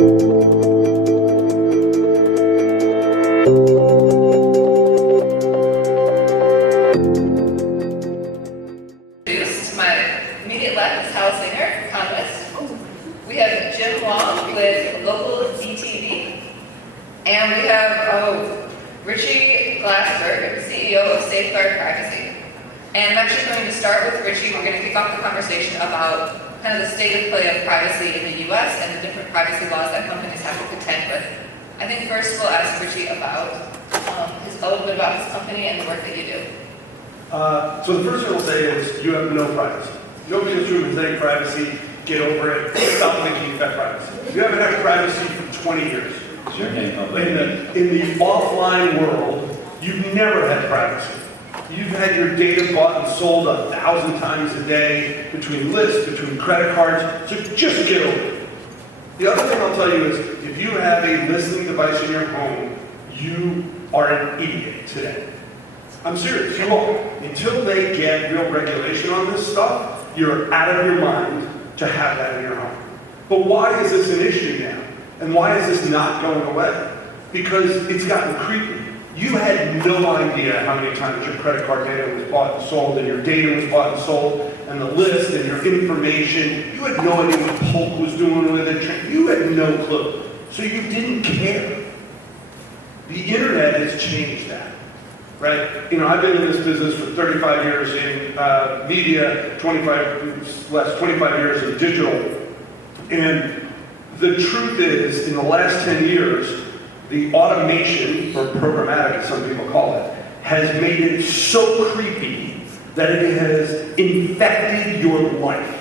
To my immediate left is Hal Singer, Panelist. We have Jim Long with local DTV. And we have Richy Glassberg, CEO of Safeguard Privacy. And I'm actually going to start with Richy. We're going to kick off the conversation about kind of the state of play of privacy in the US and the different privacy laws that companies have to contend with. I think first we'll ask Richy about a little bit about his company and the work that you do. So the first thing I'll say is you have no privacy. Nobody in this room has any privacy. Get over it. Stop thinking you've got privacy. You haven't had privacy for 20 years. Sure. In the offline world, you've never had privacy. You've had your data bought and sold 1,000 times a day between lists, between credit cards, so just get over it. The other thing I'll tell you is if you have a listening device in your home, you are an idiot today. I'm serious, you are. Until they get real regulation on this stuff, you're out of your mind to have that in your home. But why is this an issue now? And why is this not going away? Because it's gotten creepy. You had no idea how many times your credit card data was bought and sold, and your data was bought and sold, and the list and your information. You had no idea what Polk was doing with it. You had no clue. So you didn't care. The internet has changed that, right? You know, I've been in this business for 35 years in media, 25 years in digital, and the truth is, in the last 10 years, the automation, or programmatic as some people call it, has made it so creepy that it has infected your life.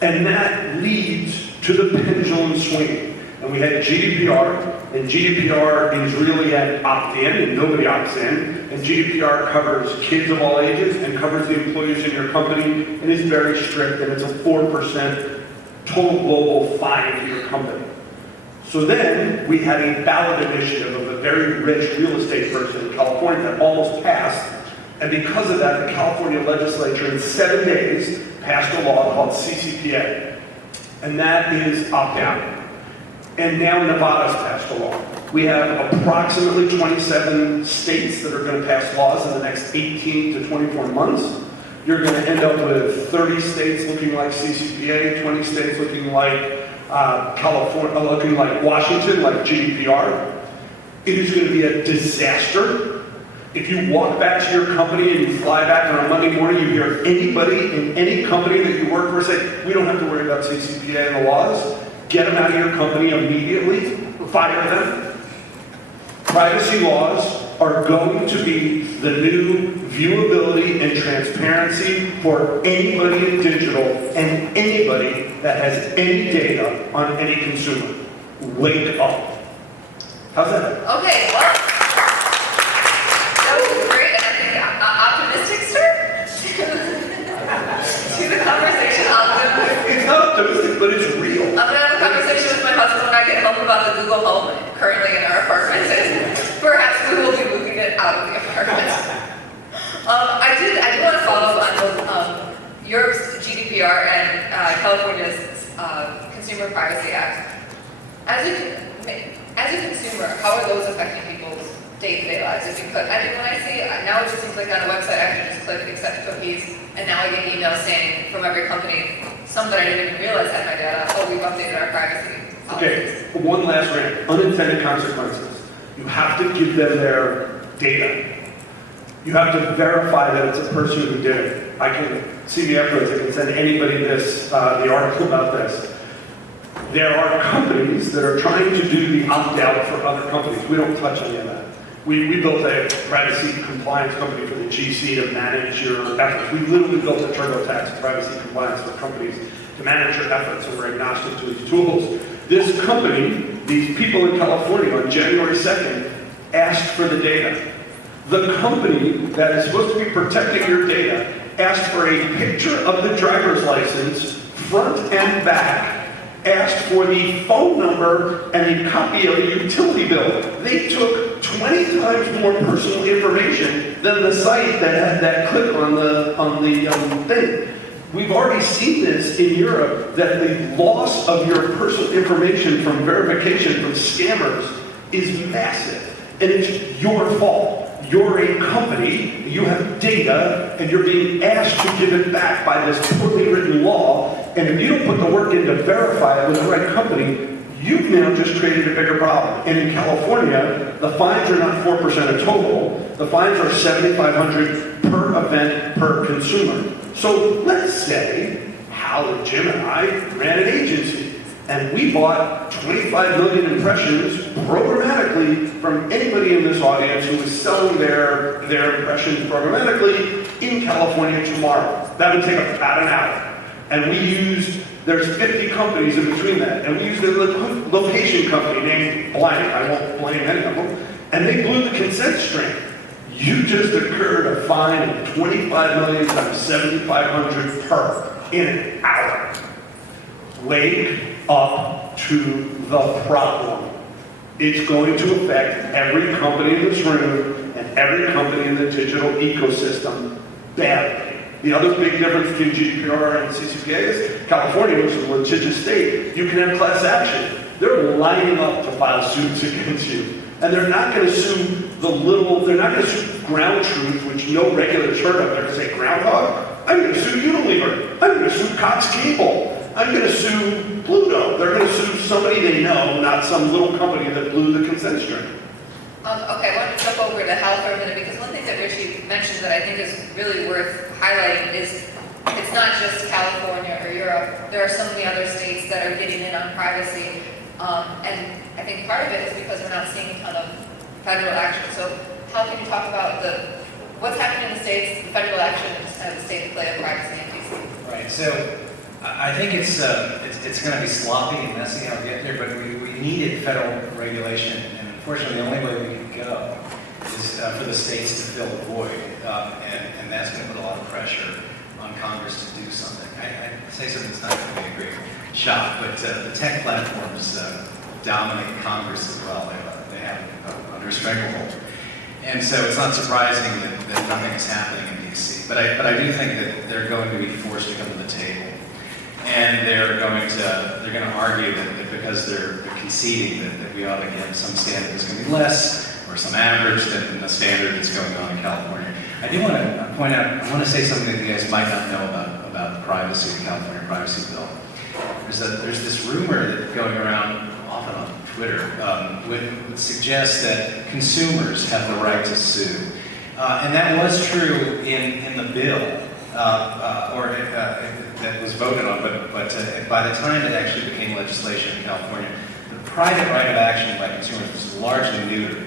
And that leads to the pendulum swinging. And we had GDPR, and GDPR is really an opt-in, and nobody opts in. And GDPR covers kids of all ages and covers the employees in your company, and is very strict, and it's a 4% total global fine to your company. So then we had a ballot initiative of a very rich real estate person in California that almost passed. And because of that, the California legislature in 7 days passed a law called CCPA. And that is opt-out. And now Nevada's passed a law. We have approximately 27 states that are going to pass laws in the next 18 to 24 months. You're going to end up with 30 states looking like CCPA, 20 states looking like California, looking like Washington, like GDPR. It is going to be a disaster. If you walk back to your company and you fly back on a Monday morning, you hear anybody in any company that you work for say, we don't have to worry about CCPA and the laws. Get them out of your company immediately. Fire them. Privacy laws are going to be the new viewability and transparency for anybody in digital and anybody that has any data on any consumer. Wake up. How's that? Okay, well, that was great, and I think optimistic start to the conversation. It's not optimistic, but it's real. I'm going to have a conversation with my husband when I get home about the Google Home currently in our apartment. Perhaps we will be moving it out of the apartment. I do want to follow up on Europe's GDPR and California's Consumer Privacy Act. As a consumer, how are those affecting people's day-to-day lives, if you could? I mean, when I see, now it just seems like on a website I can just click accept cookies, and now I get emails saying from every company, some that I didn't even realize had my data, oh, we've updated our privacy policies. Okay, one last rant. Unintended consequences. You have to give them their data. You have to verify that it's a person who did it. I can see me afterwards. I can send anybody this, the article about this. There are companies that are trying to do the opt-out for other companies. We don't touch any of that. We built a privacy compliance company for the GC to manage your efforts. We literally built a TurboTax privacy compliance for companies to manage your efforts, and we're agnostic to these tools. This company, these people in California on January 2nd, asked for the data. The company that is supposed to be protecting your data asked for a picture of the driver's license, front and back, asked for the phone number and a copy of a utility bill. They took 20 times more personal information than the site that had that click on the thing. we've already seen this in Europe, that the loss of your personal information from verification from scammers is massive. And it's your fault. You're a company, you have data, and you're being asked to give it back by this poorly written law. And if you don't put the work in to verify it with the right company, you've now just created a bigger problem. And in California, the fines are not 4% of total. The fines are $7,500 per event per consumer. So let's say Hal and Jim and I ran an agency, and we bought 25 million impressions programmatically from anybody in this audience who was selling their impressions programmatically in California tomorrow. That would take about an hour. And we used, there's 50 companies in between that, and we used a location company named blank, I won't blame any of them, and they blew the consent string. You just incurred a fine of 25 million times 7,500 per in an hour. Wake up to the problem. It's going to affect every company in this room and every company in the digital ecosystem badly. The other big difference between GDPR and CCPA is California, which is a litigious state, you can have class action. They're lining up to file suits against you. And they're not going to sue they're not going to sue Ground Truth, which no regulator's heard of. They're going to say, Groundhog? I'm going to sue Unilever. I'm going to sue Cox Cable. I'm going to sue Pluto. They're going to sue somebody they know, not some little company that blew the consent string. Okay, I want to jump over to Hal for a minute, because one thing that Richy mentioned that I think is really worth highlighting is it's not just California or Europe. There are so many other states that are getting in on privacy. And I think part of it is because we're not seeing a ton of federal action. So how can you talk about what's happening in the states, the federal action, and just kind of the state of play of privacy in DC? Right. So I think it's going to be sloppy and messy how we get there, but we needed federal regulation, and unfortunately the only way we can go is for the states to fill the void, and that's going to put a lot of pressure on Congress to do something. I say something that's not going to be a great shock, but the tech platforms dominate Congress as well. They have under a stranglehold. And so it's not surprising that nothing is happening in DC. But I do think that they're going to be forced to come to the table. And they're going to argue that because they're conceding that we ought to get some standard that's going to be less, or some average than the standard that's going on in California. I do want to point out, I want to say something that you guys might not know about the privacy, the California privacy bill. There's this rumor that's going around often on Twitter would suggest that consumers have the right to sue. And that was true in the bill, that was voted on, but by the time it actually became legislation in California, the private right of action by consumers was largely neutered.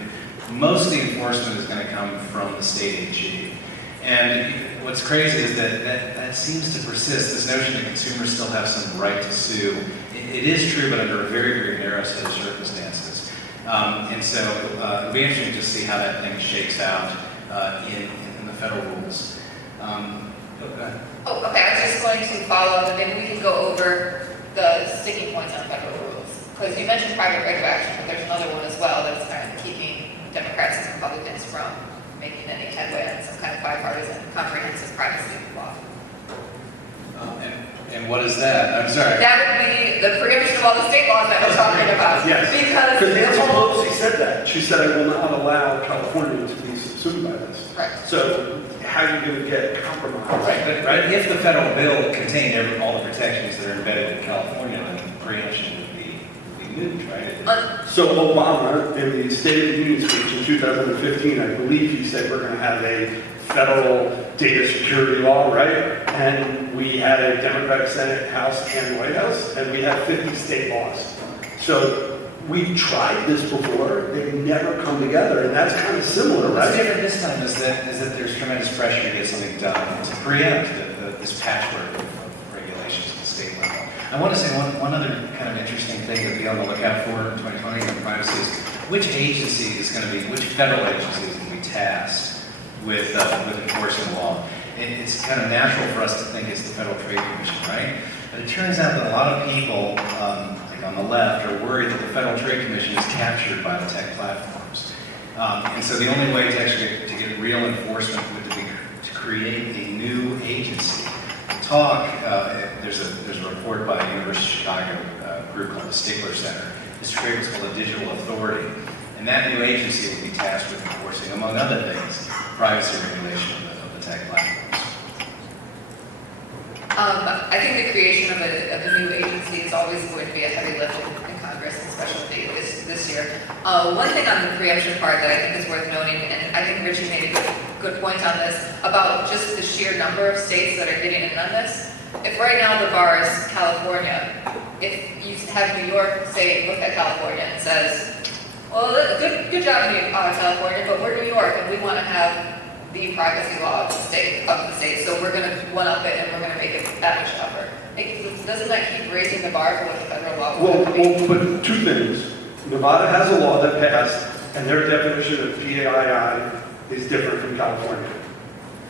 Most of the enforcement is going to come from the state AG. And what's crazy is that seems to persist, this notion that consumers still have some right to sue. It is true, but under a very, very narrow set of circumstances. And so it'll be interesting to see how that thing shakes out in the federal rules. Okay. Oh, okay, I was just going to follow up, and maybe we can go over the sticking points on federal rules. Because you mentioned private right of action, but there's another one as well that's kind of keeping Democrats and Republicans from making any headway on some kind of bipartisan, comprehensive privacy law. And what is that? I'm sorry. That would be the preemption of all the state laws that we're talking about. Yes. Because Nancy Pelosi said that. She said, I will not allow California to be sued by this. Right. So how are you going to get compromised? Right, but if the federal bill contained all the protections that are embedded in California, then preemption would be moot, right? So Obama, in the State of the Union speech in 2015, I believe he said we're going to have a federal data security law, right? And we had a Democratic Senate, House, and White House, and we have 50 state laws. So we've tried this before, they've never come together, and that's kind of similar, right? What's different this time is that there's tremendous pressure to get something done, to preempt this patchwork of regulations at the state level. I want to say one other kind of interesting thing to be on the lookout for in 2020 on privacy is which federal agency is going to be tasked with enforcing the law. It's kind of natural for us to think it's the Federal Trade Commission, right? But it turns out that a lot of people, like on the left, are worried that the Federal Trade Commission is captured by the tech platforms. And so the only way to actually get real enforcement would be to create a new agency talk, there's a report by University of Chicago group called the Stigler Center. It's to create what's called a digital authority. And that new agency will be tasked with enforcing, among other things, privacy regulation of the tech platforms. I think the creation of a new agency is always going to be a heavy lift in Congress, and especially this year. One thing on the preemption part that I think is worth noting, and I think Richy made a good point on this, about just the sheer number of states that are getting in on this. If right now the bar is California, if you have New York say, look at California and says, well, good job, California, but we're New York and we want to have the privacy law of the state, so we're going to one-up it and we're going to make it that much tougher. Doesn't that keep raising the bar for what the federal law will be? Well, but two things. Nevada has a law that passed, and their definition of PAII is different from California.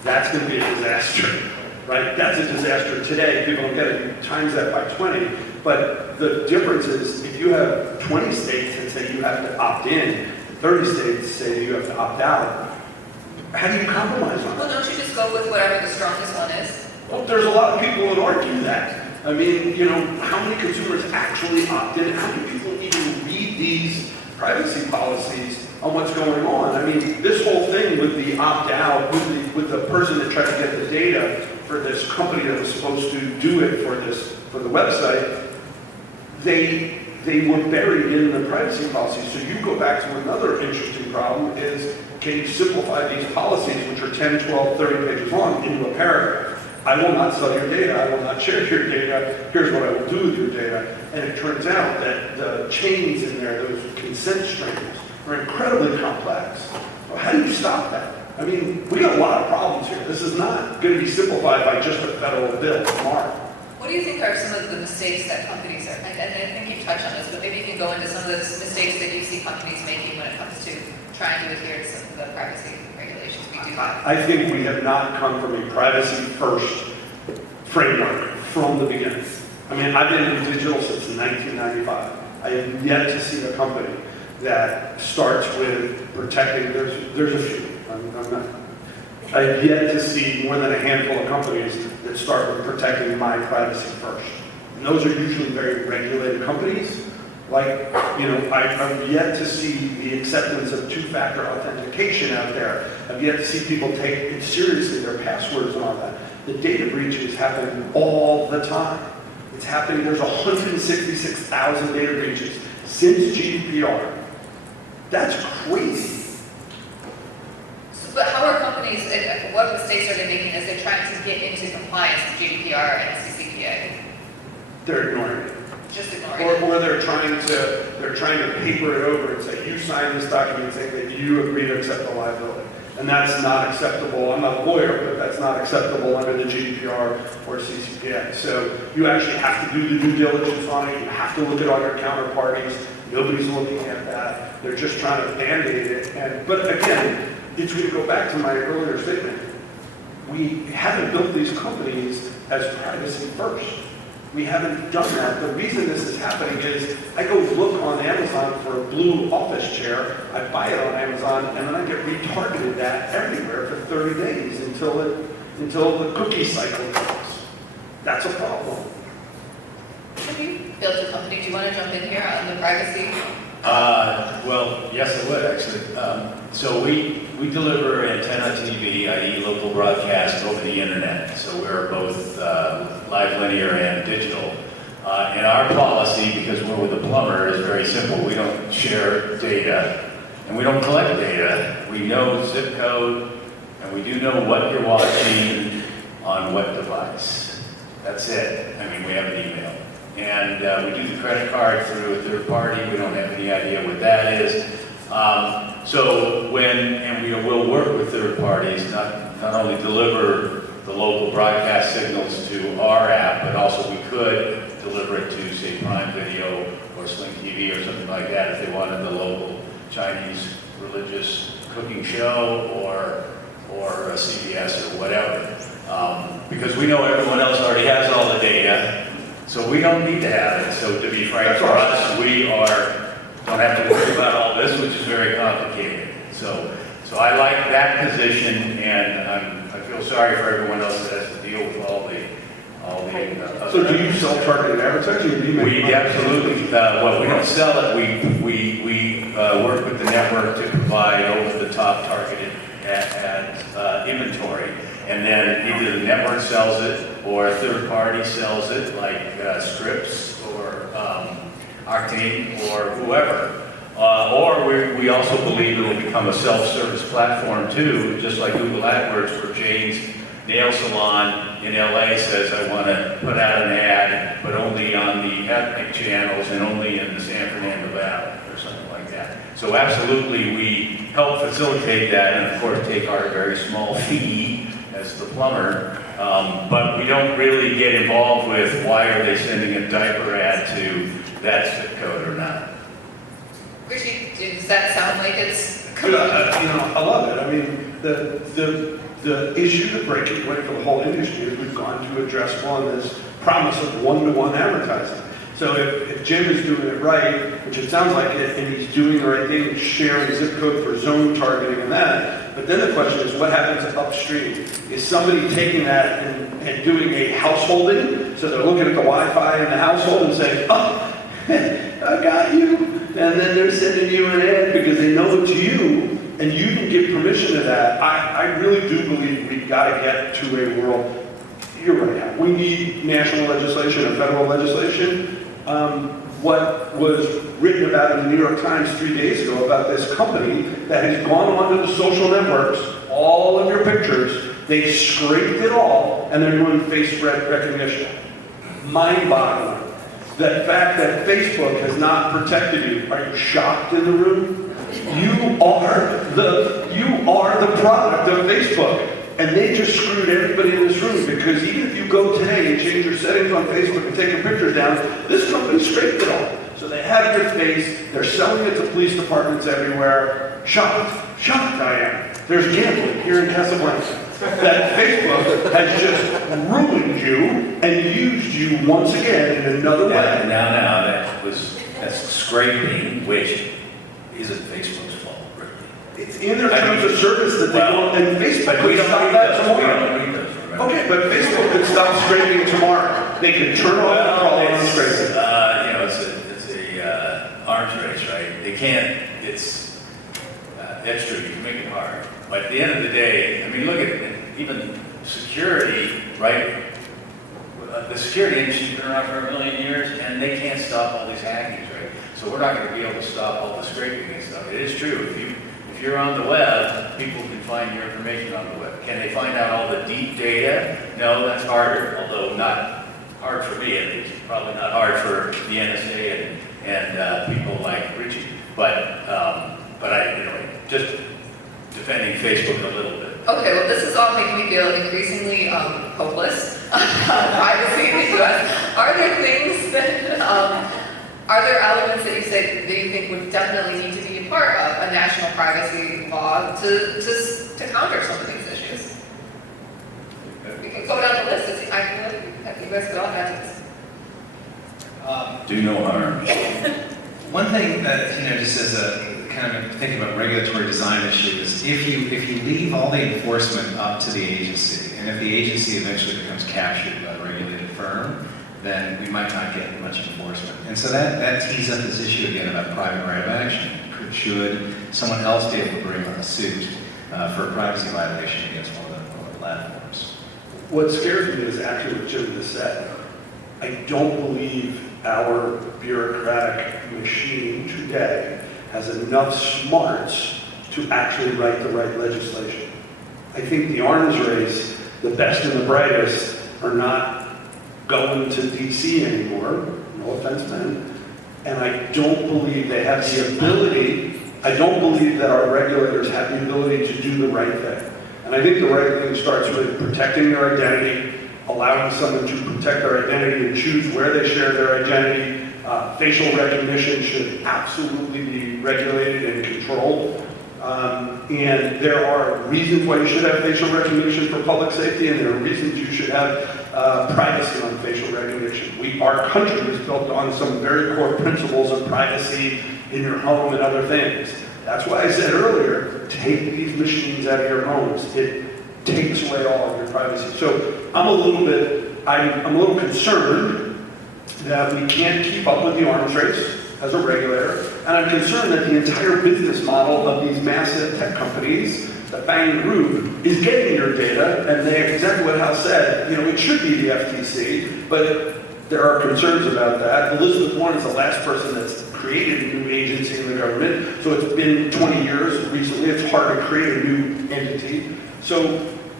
That's going to be a disaster, right? That's a disaster today. People don't get it. You times that by 20. But the difference is if you have 20 states that say you have to opt in, 30 states say you have to opt out, how do you compromise on Well, that? don't you just go with whatever the strongest one is? Well, there's a lot of people that argue that. I mean, you know, how many consumers actually opt in? How many people even read these privacy policies on what's going on? I mean, this whole thing with the opt-out, with the person that tried to get the data for this company that was supposed to do it for the website, they were buried in the privacy policy. So you go back to another interesting problem is, can you simplify these policies, which are 10, 12, 30 pages long, into a paragraph? I will not sell your data. I will not share your data. Here's what I will do with your data. And it turns out that the chains in there, those consent streams, are incredibly complex. Well, how do you stop that? I mean, we got a lot of problems here. This is not going to be simplified by just a federal bill tomorrow. What do you think are some of the mistakes that companies are, and I think you touched on this, but maybe you can go into some of the mistakes that you see companies making when it comes to trying to adhere to some of the privacy regulations we do have? I think we have not come from a privacy-first framework from the beginning. I mean, I've been in digital since 1995. I have yet to see a company that starts with protecting, there's a few. I've yet to see more than a handful of companies that start with protecting my privacy first. And those are usually very regulated companies. Like, you know, I've yet to see the acceptance of two-factor authentication out there. I've yet to see people take it seriously, their passwords and all that. The data breaches happen all the time. It's happening, there's 166,000 data breaches since GDPR. That's crazy. But how are companies, what mistakes are they making as they're trying to get into compliance with GDPR and CCPA? They're ignoring it. Just ignoring it. Or they're trying to paper it over and say, you signed this document saying that you agree to accept the liability. And that's not acceptable. I'm not a lawyer, but that's not acceptable under the GDPR or CCPA. So you actually have to do the due diligence on it. You have to look at all your counterparties. Nobody's looking at that. They're just trying to band-aid it. But again, it's going to go back to my earlier statement. We haven't built these companies as privacy first. We haven't done that. The reason this is happening is I go look on Amazon for a blue office chair, I buy it on Amazon, and then I get retargeted that everywhere for 30 days until the cookie cycle comes. That's a problem. Have you built a company? Do you want to jump in here on the privacy? Well, yes, I would actually. So we deliver antenna TV, i.e. local broadcast over the internet. So we're both live linear and digital. And our policy, because we're with a plumber, is very simple. We don't share data and we don't collect data. We know zip code and we do know what you're watching on what device. That's it. I mean, we have an email. And we do the credit card through a third party. We don't have any idea what that is. We will work with third parties, not only deliver the local broadcast signals to our app, but also we could deliver it to, say, Prime Video or Sling TV or something like that if they wanted the local Chinese religious cooking show or a CBS or whatever. Because we know everyone else already has all the data, so we don't need to have it. So to be frank, for us, we don't have to worry about all this, which is very complicated. So I like that position, and I feel sorry for everyone else that has to deal with all the all the. So do you sell targeted advertising, or do you make We money? absolutely, well, we don't sell it, we work with the network to provide over-the-top targeted ad inventory. And then either the network sells it, or a third party sells it, like Scripps, or Octane, or whoever. Or we also believe it will become a self-service platform too, just like Google AdWords, where Jane's nail salon in LA says, I want to put out an ad, but only on the ethnic channels and only in the San Fernando Valley, or something like that. So absolutely, we help facilitate that, and of course take our very small fee as the plumber, but we don't really get involved with why are they sending a diaper ad to that zip code or not. Richy, does that sound like it's? I love it. I mean, the issue, the breaking point for the whole industry is we've gone to address this promise of one-to-one advertising. So if Jim is doing it right, which it sounds like it, and he's doing the right thing, sharing zip code for zone targeting and that, but then the question is what happens upstream? Is somebody taking that and doing a householding? So they're looking at the Wi-Fi in the household and saying, oh, I got you. And then they're sending you an ad because they know it's you, and you can give permission to that. I really do believe we've got to get to a world, you're right, we need national legislation and federal legislation. What was written about in the New York Times 3 days ago about this company that has gone onto the social networks, all of your pictures, they scraped it all, and they're doing face recognition. Mind-boggling. The fact that Facebook has not protected you, are you shocked in the room? You are the product of Facebook. And they just screwed everybody in this room, because even if you go today and change your settings on Facebook and take your pictures down, this company scraped it all. So they have your face, they're selling it to police departments everywhere. Shocked I am. There's gambling here in Casablanca. That Facebook has just ruined you and used you once again in another way. Now, that's scraping, which isn't Facebook's fault, really. It's in their terms of service that they want, and Facebook could stop that tomorrow. Okay, but Facebook could stop scraping tomorrow. They could turn off the call and scrape it. It's a arms race, right? They can't, that's true, you can make it hard. But at the end of the day, I mean, look at it, even security, right? The security industry's been around for 1 million years, and they can't stop all these hackings, right? So we're not going to be able to stop all the scraping and stuff. It is true, if you're on the web, people can find your information on the web. Can they find out all the deep data? No, that's harder, although not hard for me, at least. Probably not hard for the NSA and people like Richy. But just defending Facebook a little bit. Okay, well, this is all making me feel increasingly hopeless about privacy in the U.S. Are there things that, are there elements that you think would definitely need to be a part of a national privacy law to counter some of these issues? We can go down the list. Have you guys got that? Do no harm. One thing that, just as a kind of thinking about regulatory design issues, if you leave all the enforcement up to the agency, and if the agency eventually becomes captured by a regulated firm, then we might not get much enforcement. And so that tees up this issue again about private right of action. Should someone else be able to bring a suit for a privacy violation against one of the platforms? What scares me is actually what Jim just said. I don't believe our bureaucratic machine today has enough smarts to actually write the right legislation. I think the arms race, the best and the brightest, are not going to DC anymore, no offense, man, and I don't believe they have the ability, I don't believe that our regulators have the ability to do the right thing. And I think the right thing starts with protecting their identity, allowing someone to protect their identity and choose where they share their identity. Facial recognition should absolutely be regulated and controlled. And there are reasons why you should have facial recognition for public safety, and there are reasons you should have privacy on facial recognition. Our country is built on some very core principles of privacy in your home and other things. That's why I said earlier, take these machines out of your homes. It takes away all of your privacy. So I'm a little bit I'm a little concerned that we can't keep up with the arms race as a regulator, and I'm concerned that the entire business model of these massive tech companies, the FANG group, is getting your data, and they exactly what Hal said, it should be the FTC, but there are concerns about that. Elizabeth Warren is the last person that's created a new agency in the government, so it's been 20 years recently. It's hard to create a new entity. So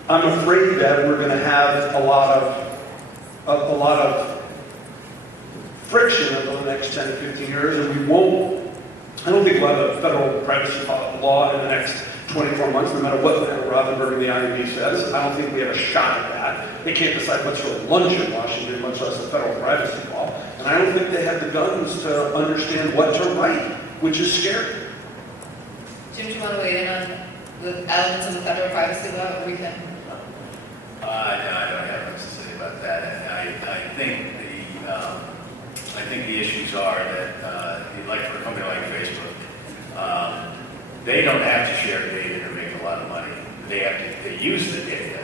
I'm afraid that we're going to have a lot of friction over the next 10 to 15 years, and I don't think we'll have a federal privacy law in the next 24 months, no matter what Rothenberg and the IMD says. I don't think we have a shot at that. They can't decide what's for lunch in Washington, much less a federal privacy law. And I don't think they have the guns to understand what to write, which is scary. Jim, do you want to weigh in on the elements of the federal privacy law, or we can? No, I don't have much to say about that. And I think the issues are that, like for a company like Facebook, they don't have to share data to make a lot of money. They use the data,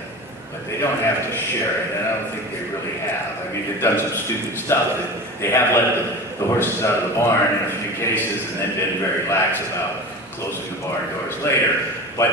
but they don't have to share it, and I don't think they really have. I mean, they've done some stupid stuff. They have let the horses out of the barn in a few cases, and then been very lax about closing the barn doors later. But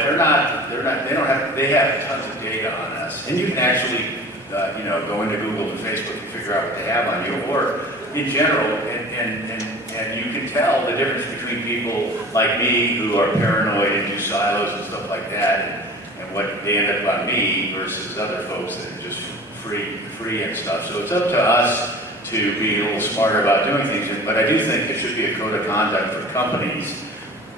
they have tons of data on us, and you can actually, go into Google and Facebook and figure out what they have on you, or in general, and you can tell the difference between people like me who are paranoid and do silos and stuff like that, and what they end up on me versus other folks that are just free and stuff. So it's up to us to be a little smarter about doing things. But I do think there should be a code of conduct for companies,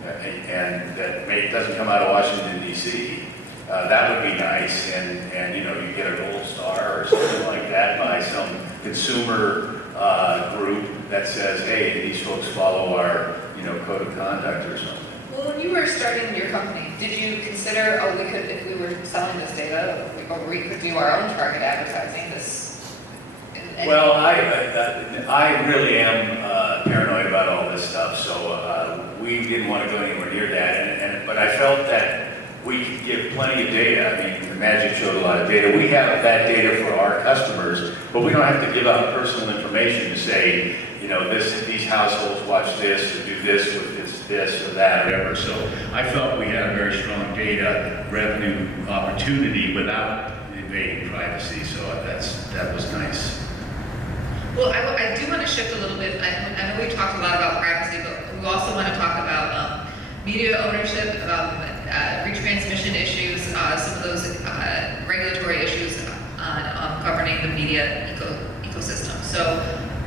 and that doesn't come out of Washington, D.C. That would be nice, and you get a gold star or something like that by some consumer group that says, hey, these folks follow our code of conduct or something. Well, when you were starting your company, did you consider, if we were selling this data, or we could do our own target advertising? Well, I really am paranoid about all this stuff, so we didn't want to go anywhere near that. But I felt that we could give plenty of data. I mean, the Magic showed a lot of data. We have that data for our customers, but we don't have to give out personal information to say, these households watch this or do this with this or that or whatever. So I felt we had a very strong data revenue opportunity without invading privacy. So that was nice. Well, I do want to shift a little bit. I know we talked a lot about privacy, but we also want to talk about media ownership, about retransmission issues, some of those regulatory issues on governing the media ecosystem. So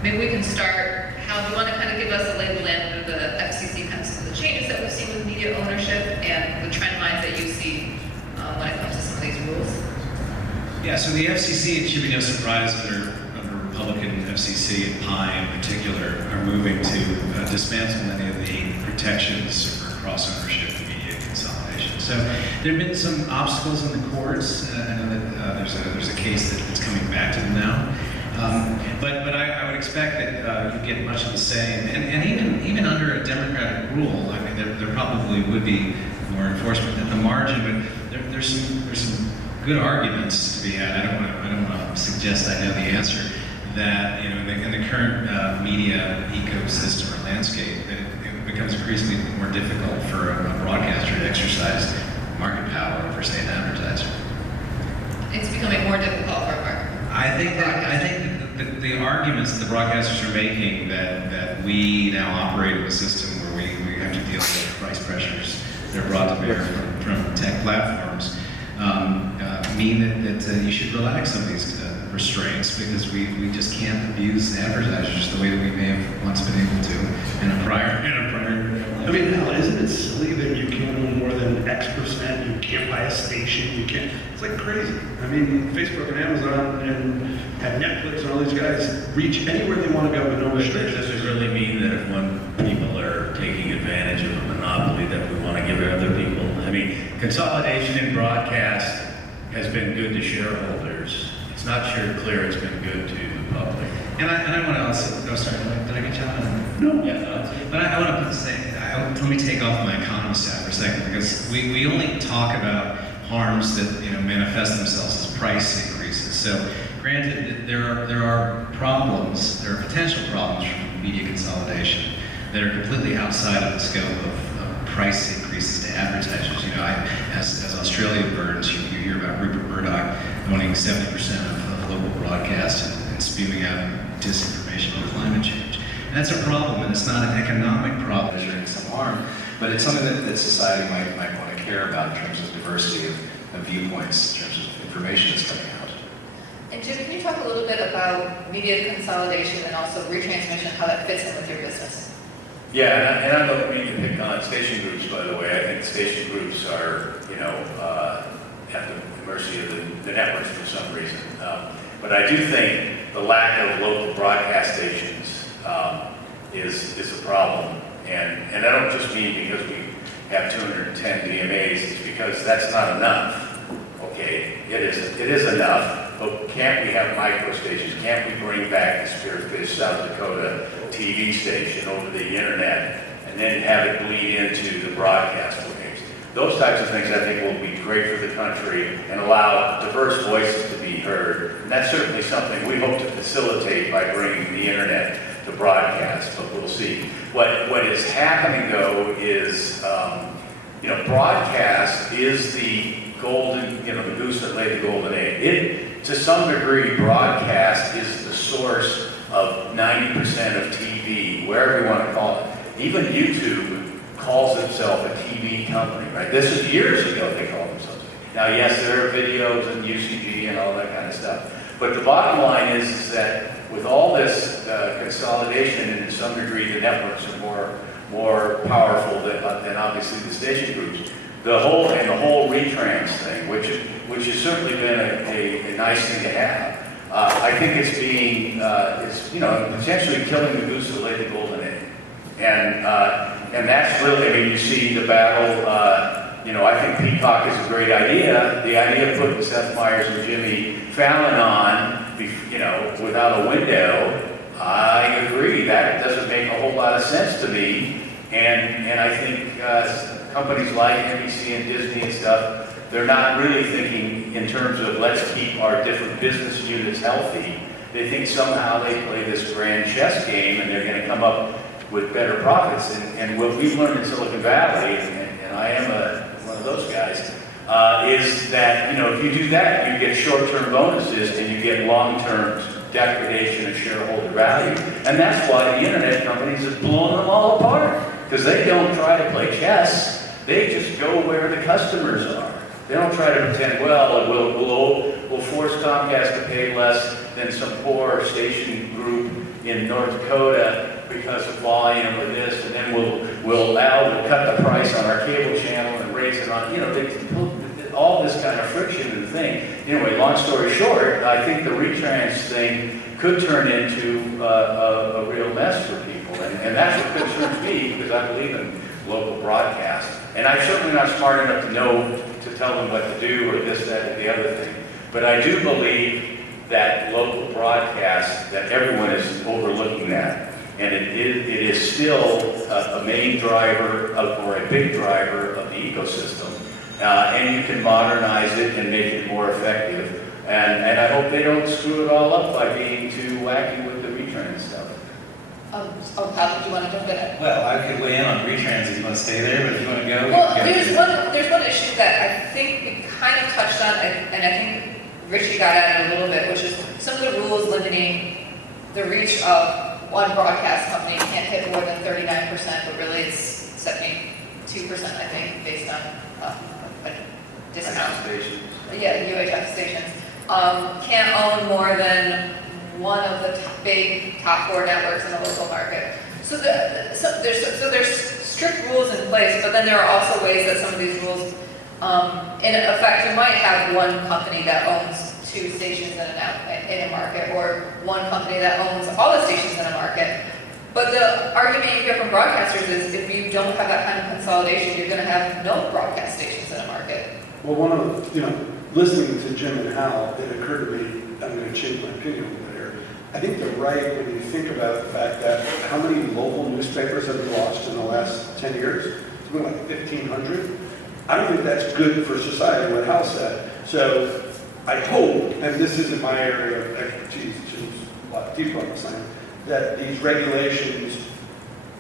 maybe we can start. Hal, do you want to kind of give us a lay of the land under the FCC, kind of some of the changes that we've seen with media ownership and the trend lines that you see when it comes to some of these rules? Yeah, so the FCC, it should be no surprise under Republican FCC and PI in particular, are moving to dismantle many of the protections for cross-ownership and media consolidation. So there have been some obstacles in the courts. I know that there's a case that's coming back to them now. But I would expect that you get much of the same. And even under a Democratic rule, I mean, there probably would be more enforcement at the margin, but there's some good arguments to be had. I don't want to suggest I know the answer. That in the current media ecosystem or landscape, it becomes increasingly more difficult for a broadcaster to exercise market power over, say, an advertiser. It's becoming more difficult for a market. I think that the arguments that the broadcasters are making that we now operate in a system where we have to deal with price pressures that are brought to bear from tech platforms mean that you should relax some of these restraints, because we just can't abuse advertisers the way that we may have once been able to in a prior. I mean, now, isn't it silly that you can't own more than X%? You can't buy a station. You can't. It's like crazy. I mean, Facebook and Amazon and Netflix and all these guys reach anywhere they want to go with no restrictions. Does it really mean that if one people are taking advantage of a monopoly that we want to give it to other people? I mean, consolidation in broadcast has been good to shareholders. It's not clear it's been good to the public. And I want to also, sorry, did I get you on? No. Yeah, but I want to say, let me take off my economist hat for a second, because we only talk about harms that manifest themselves as price increases. So Granted, there are problems, there are potential problems from media consolidation that are completely outside of the scope of price increases to advertisers. You know, as Australia burns, you hear about Rupert Murdoch owning 70% of local broadcast and spewing out disinformation on climate change. And that's a problem, and it's not an economic problem measuring some harm, but it's something that society might want to care about in terms of diversity of viewpoints, in terms of information that's coming out. And Jim, can you talk a little bit about media consolidation and also retransmission, how that fits in with your business? Yeah, and I don't mean to pick on station groups, by the way. I think station groups are, at the mercy of the networks for some reason. But I do think the lack of local broadcast stations is a problem. And I don't just mean because we have 210 DMAs, it's because that's not enough. Okay, it is enough. But can't we have micro stations? Can't we bring back the Spearfish South Dakota TV station over the internet and then have it bleed into the broadcast waves? Those types of things I think will be great for the country and allow diverse voices to be heard. And that's certainly something we hope to facilitate by bringing the internet to broadcast, but we'll see. What is happening though is, broadcast is the golden, the goose that laid the golden egg. To some degree, broadcast is the source of 90% of TV, wherever you want to call it. Even YouTube calls itself a TV company, right? This is years ago they called themselves. Now, yes, there are videos and UCG and all that kind of stuff. But the bottom line is that with all this consolidation, and to some degree the networks are more powerful than obviously the station groups, the whole retrans thing, which has certainly been a nice thing to have. I think it's being, potentially killing the goose that laid the golden egg. And that's really, you see the battle, I think Peacock is a great idea. The idea of putting Seth Meyers and Jimmy Fallon on, without a window, I agree. That doesn't make a whole lot of sense to me. And I think companies like NBC and Disney and stuff, they're not really thinking in terms of let's keep our different business units healthy. They think somehow they play this grand chess game and they're going to come up with better profits. And what we've learned in Silicon Valley, and I am one of those guys, is that if you do that, you get short-term bonuses and you get long-term degradation of shareholder value. And that's why the internet companies have blown them all apart. Because they don't try to play chess, they just go where the customers are. They don't try to pretend, well, we'll force Comcast to pay less than some poor station group in North Dakota because of volume or this, and then we'll cut the price on our cable channel and raise it on, all this kind of friction and thing. Anyway, long story short, I think the retrans thing could turn into a real mess for people. And that's what concerns me, because I believe in local broadcast. And I'm certainly not smart enough to know to tell them what to do or this, that, or the other thing. But I do believe that local broadcast, that everyone is overlooking that. And it is still a main driver or a big driver of the ecosystem. And you can modernize it and make it more effective. And I hope they don't screw it all up by being too wacky with the retrans stuff. How did you want to jump in it? Well, I could weigh in on retrans if you want to stay there, but if you want to go... Well, there's one issue that I think we kind of touched on, and I think Richy got at it a little bit, which is some of the rules limiting the reach of one broadcast company. You can't hit more than 39%, but really it's 72%, I think, based on a discount. Stations. Yeah, UHF stations. Can't own more than one of the big top 4 networks in the local market. So there's strict rules in place, but then there are also ways that some of these rules, in effect, you might have one company that owns 2 stations in a market, or one company that owns all the stations in a market. But the argument you hear from broadcasters is if you don't have that kind of consolidation, you're going to have no broadcast stations in a market. Well, listening to Jim and Hal, it occurred to me, I'm going to change my opinion a little bit here. I think they're right when you think about the fact that how many local newspapers have been lost in the last 10 years? Something like 1,500. I don't think that's good for society, what Hal said. So I hope, and this isn't my area of expertise, it's just a lot deeper on the science, that these regulations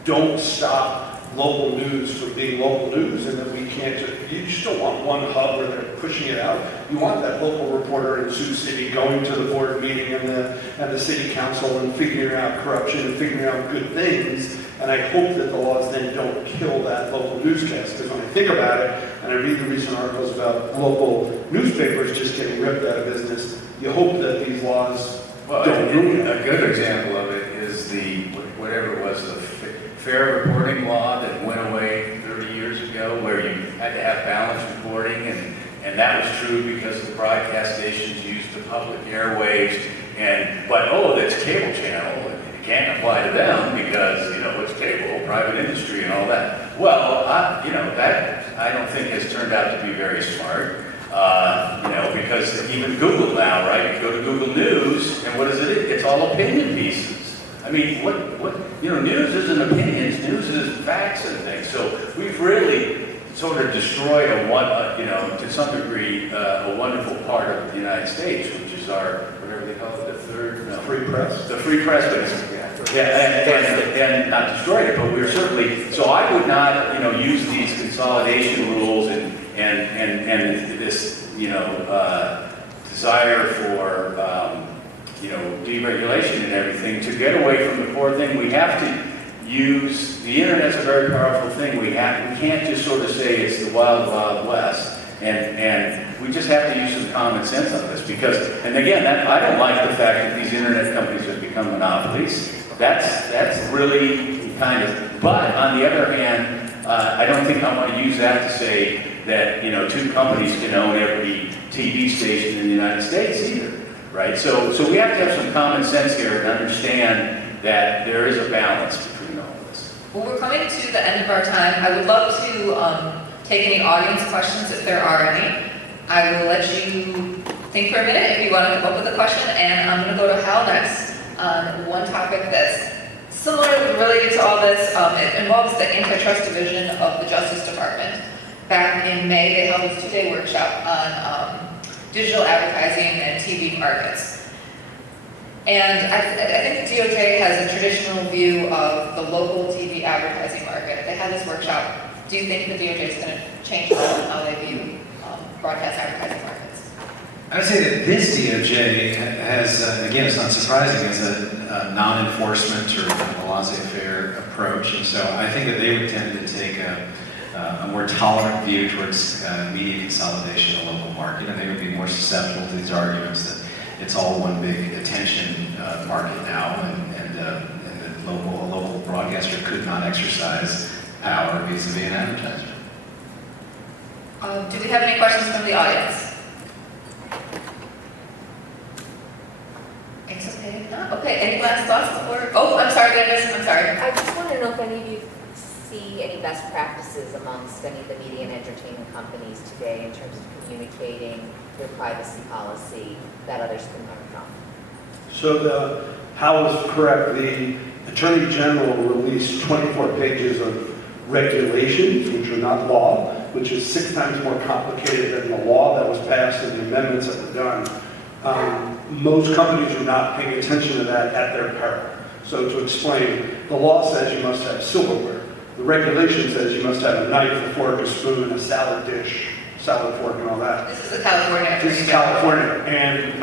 don't stop local news from being local news, and that we can't just, you just don't want one hub where they're pushing it out. You want that local reporter in Sioux City going to the board meeting and the city council and figuring out corruption and figuring out good things. And I hope that the laws then don't kill that local newscast, because when I think about it, and I read the recent articles about local newspapers just getting ripped out of business, you hope that these laws don't ruin it. A good example of it is whatever it was, the fair reporting law that went away 30 years ago, where you had to have balanced reporting, and that was true because the broadcast stations used the public airwaves, but that's cable channel, it can't apply to them because, it's cable, private industry and all that. Well, that I don't think has turned out to be very smart, because even Google now, right, you go to Google News, and what is it? It's all opinion pieces. I mean, news isn't opinions, news is facts and things. So we've really sort of destroyed to some degree, a wonderful part of the United States, which is our, whatever they call it, Free press. The free press, and not destroyed it, but we're certainly, so I would not, use these consolidation rules and this, desire for, deregulation and everything to get away from the core thing. We have to use, the internet's a very powerful thing. We can't just sort of say it's the wild, wild west. And we just have to use some common sense on this because, and again, I don't like the fact that these internet companies have become monopolies. That's really kind of, but on the other hand, I don't think I want to use that to say that, two companies can own every TV station in the United States either. Right, so we have to have some common sense here and understand that there is a balance between all of this. Well, we're coming to the end of our time. I would love to take any audience questions if there are any. I will let you think for a minute if you want to come up with a question, and I'm going to go to Hal next on one topic that's similar, related to all this. It involves the antitrust division of the Justice Department. Back in May, they held a 2-day workshop on digital advertising and TV markets. And I think the DOJ has a traditional view of the local TV advertising market. They had this workshop. Do you think the DOJ is going to change how they view broadcast advertising markets? I would say that this DOJ has, again, it's not surprising, has a non-enforcement or a laissez-faire approach. And so I think that they would tend to take a more tolerant view towards media consolidation in the local market, and they would be more susceptible to these arguments that it's all one big attention market now, and a local broadcaster could not exercise power vis-a-vis an advertiser. Do we have any questions from the audience? Anticipated not? Okay, any last thoughts before? Oh, I'm sorry, Dennis, I'm sorry. I just want to know if any of you see any best practices amongst any of the media and entertainment companies today in terms of communicating their privacy policy that others can learn from. So Hal is correct. The Attorney General released 24 pages of regulations, which are not law, which is 6 times more complicated than the law that was passed and the amendments that were done. Most companies are not paying attention to that at their peril. So to explain, the law says you must have silverware. The regulation says you must have a knife, a fork, a spoon, a salad dish, salad fork, and all that. This is a California. This is California. And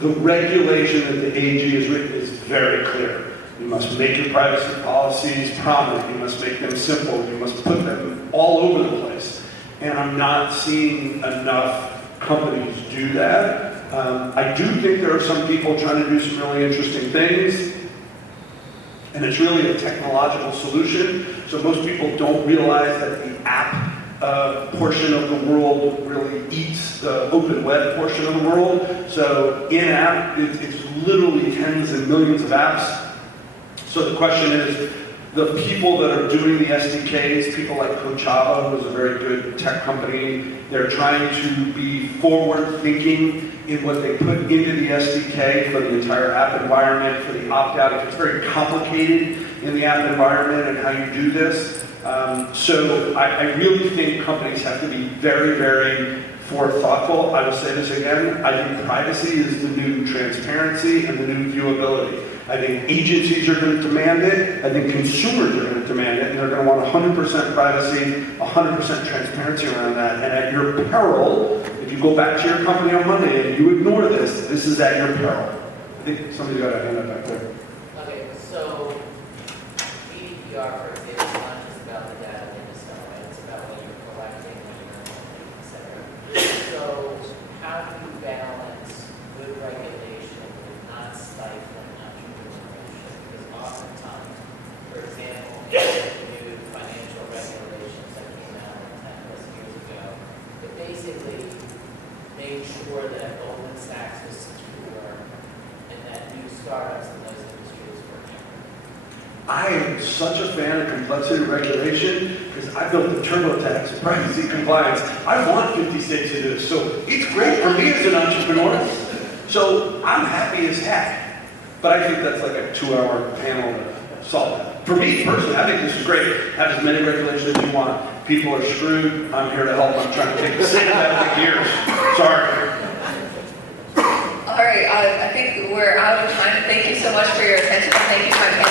the regulation that the AG has written is very clear. You must make your privacy policies prominent. You must make them simple. You must put them all over the place. And I'm not seeing enough companies do that. I do think there are some people trying to do some really interesting things. And it's really a technological solution. So most people don't realize that the app portion of the world really eats the open web portion of the world. So in-app, it's literally tens and millions of apps. So the question is, the people that are doing the SDKs, people like Coachava, who's a very good tech company, they're trying to be forward-thinking in what they put into the SDK for the entire app environment, for the opt-out. It's very complicated in the app environment and how you do this. So I really think companies have to be very, very for thoughtful, I will say this again, I think privacy is the new transparency and the new viewability. I think agencies are going to demand it, I think consumers are going to demand it, and they're going to want 100% privacy, 100% transparency around that, and at your peril, if you go back to your company on Monday and you ignore this, this is at your peril. I think somebody's got a hand up back there. Okay, so GDPR, for example, is not just about the data they just know, right? It's about what you're collecting, what you're collecting, et cetera. So how do you balance good regulation with not stifling entrepreneurship? Because oftentimes, for example, the new financial regulations that came out 10 plus years ago, it basically made sure that Goldman Sachs was secure and that new startups in those industries were covered. I am such a fan of complexity regulation because I built the TurboTax privacy compliance. I want 50 states to do this, so it's great for me as an entrepreneur. So I'm happy as heck. But I think that's like a 2-hour panel to solve that. For me personally, I think this is great. Have as many regulations as you want. People are screwed. I'm here to help. I'm trying to take the sand out of the gears. Sorry. All right, I think we're out of time. Thank you so much for your attention. Thank you to my panel.